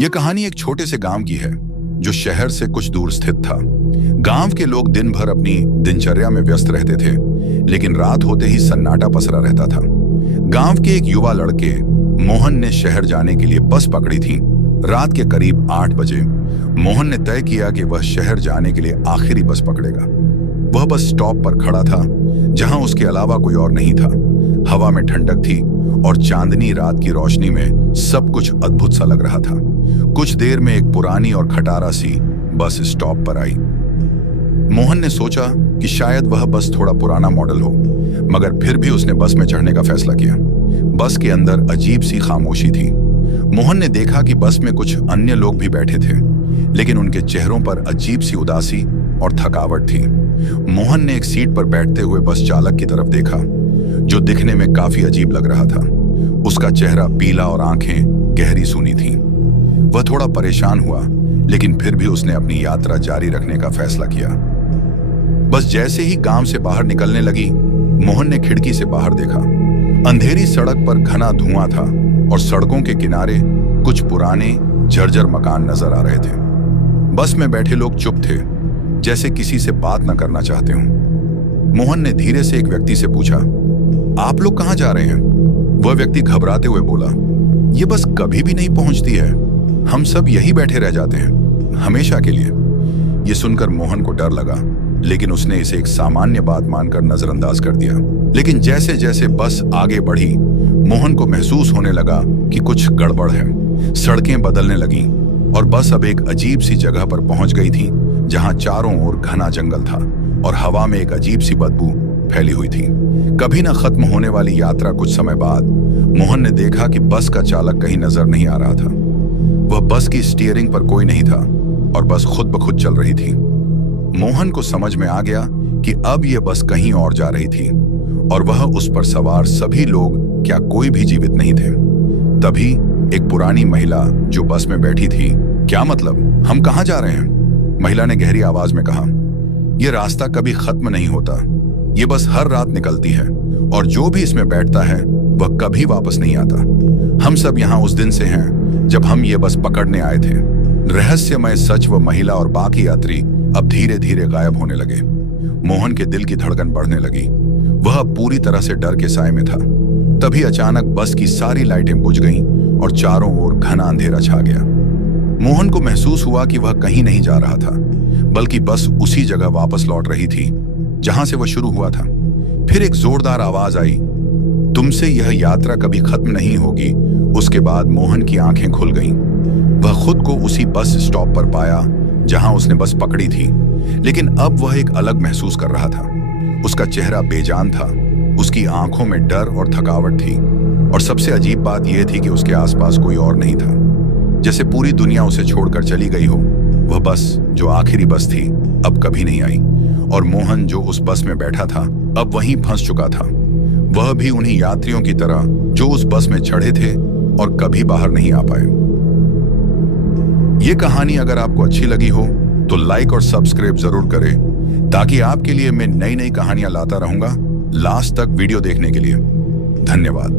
यह कहानी एक छोटे से गांव की है जो शहर से कुछ दूर स्थित था। गांव के लोग दिन भर अपनी दिनचर्या में व्यस्त रहते थे, लेकिन रात होते ही सन्नाटा पसरा रहता था। गांव के एक युवा लड़के मोहन ने शहर जाने के लिए बस पकड़ी थी। रात के करीब 8 बजे मोहन ने तय किया कि वह शहर जाने के लिए आखिरी बस पकड़ेगा। वह बस स्टॉप पर खड़ा था, जहां उसके अलावा कोई और नहीं था। हवा में ठंडक थी और चांदनी रात की रोशनी में सब कुछ अद्भुत सा लग रहा था। कुछ देर में एक पुरानी और खटारा सी बस स्टॉप पर आई। मोहन ने सोचा कि शायद वह बस थोड़ा पुराना मॉडल हो, मगर फिर भी उसने बस में चढ़ने का फैसला किया। बस के अंदर अजीब सी खामोशी थी। मोहन ने देखा कि बस में कुछ अन्य लोग भी बैठे थे, लेकिन उनके चेहरों पर अजीब सी उदासी और थकावट थी। मोहन ने एक सीट पर बैठते हुए बस चालक की तरफ देखा, जो दिखने में काफी अजीब लग रहा था। उसका चेहरा पीला और आंखें गहरी सूनी थीं। वह थोड़ा परेशान हुआ, लेकिन फिर भी उसने अपनी यात्रा जारी रखने का फैसला किया। बस जैसे ही गांव से बाहर निकलने लगी, मोहन ने खिड़की से बाहर देखा। अंधेरी सड़क पर घना धुआं था और सड़कों के किनारे कुछ पुराने जर्जर मकान नजर आ रहे थे। बस में बैठे लोग चुप थे, जैसे किसी से बात न करना चाहते हों। मोहन ने धीरे से एक व्यक्ति से पूछा, आप लोग कहां जा रहे हैं? वह व्यक्ति घबराते हुए बोला, ये बस कभी भी नहीं पहुंचती है। हम सब यही बैठे रह जाते हैं, हमेशा के लिए। यह सुनकर मोहन को डर लगा, लेकिन उसने इसे एक सामान्य बात मानकर नजरअंदाज कर दिया। लेकिन जैसे जैसे बस आगे बढ़ी, मोहन को महसूस होने लगा कि कुछ गड़बड़ है। सड़कें बदलने लगीं और बस अब एक अजीब सी जगह पर पहुंच गई थी, जहां चारों ओर घना जंगल था और हवा में एक अजीब सी बदबू फैली हुई थी। कभी न खत्म होने वाली यात्रा। कुछ समय बाद मोहन ने देखा कि बस का चालक कहीं नजर नहीं आ रहा था। वह बस की स्टीयरिंग पर कोई नहीं था और बस खुद ब खुद चल रही थी। मोहन को समझ में आ गया कि अब यह बस कहीं और जा रही थी और वह उस पर सवार सभी लोग क्या कोई भी जीवित नहीं थे। तभी एक पुरानी महिला जो बस में बैठी थी, क्या मतलब, हम कहां जा रहे हैं? महिला ने गहरी आवाज में कहा, यह रास्ता कभी खत्म नहीं होता। यह बस हर रात निकलती है और जो भी इसमें बैठता है वह कभी वापस नहीं आता। हम सब यहाँ उस दिन से हैं जब हम ये बस पकड़ने आए थे। रहस्यमय सच। वह महिला और बाकी यात्री अब धीरे धीरे गायब होने लगे। मोहन के दिल की धड़कन बढ़ने लगी। वह अब पूरी तरह से डर के साए में था। तभी अचानक बस की सारी लाइटें बुझ गईं और चारों ओर घना अंधेरा छा गया। मोहन को महसूस हुआ कि वह कहीं नहीं जा रहा था, बल्कि बस उसी जगह वापस लौट रही थी जहां से वह शुरू हुआ था। फिर एक जोरदार आवाज आई, तुमसे यह यात्रा कभी खत्म नहीं होगी। उसके बाद मोहन की आंखें खुल गईं। वह खुद को उसी बस स्टॉप पर पाया जहां उसने बस पकड़ी थी, लेकिन अब वह एक अलग महसूस कर रहा था। उसका चेहरा बेजान था, उसकी आंखों में डर और थकावट थी, और सबसे अजीब बात यह थी कि उसके आसपास कोई और नहीं था, जैसे पूरी दुनिया उसे छोड़कर चली गई हो। वह बस जो आखिरी बस थी अब कभी नहीं आई, और मोहन जो उस बस में बैठा था अब वहीं फंस चुका था। वह भी उन्हीं यात्रियों की तरह जो उस बस में चढ़े थे और कभी बाहर नहीं आ पाए। ये कहानी अगर आपको अच्छी लगी हो तो लाइक और सब्सक्राइब जरूर करें, ताकि आपके लिए मैं नई नई कहानियां लाता रहूंगा। लास्ट तक वीडियो देखने के लिए धन्यवाद।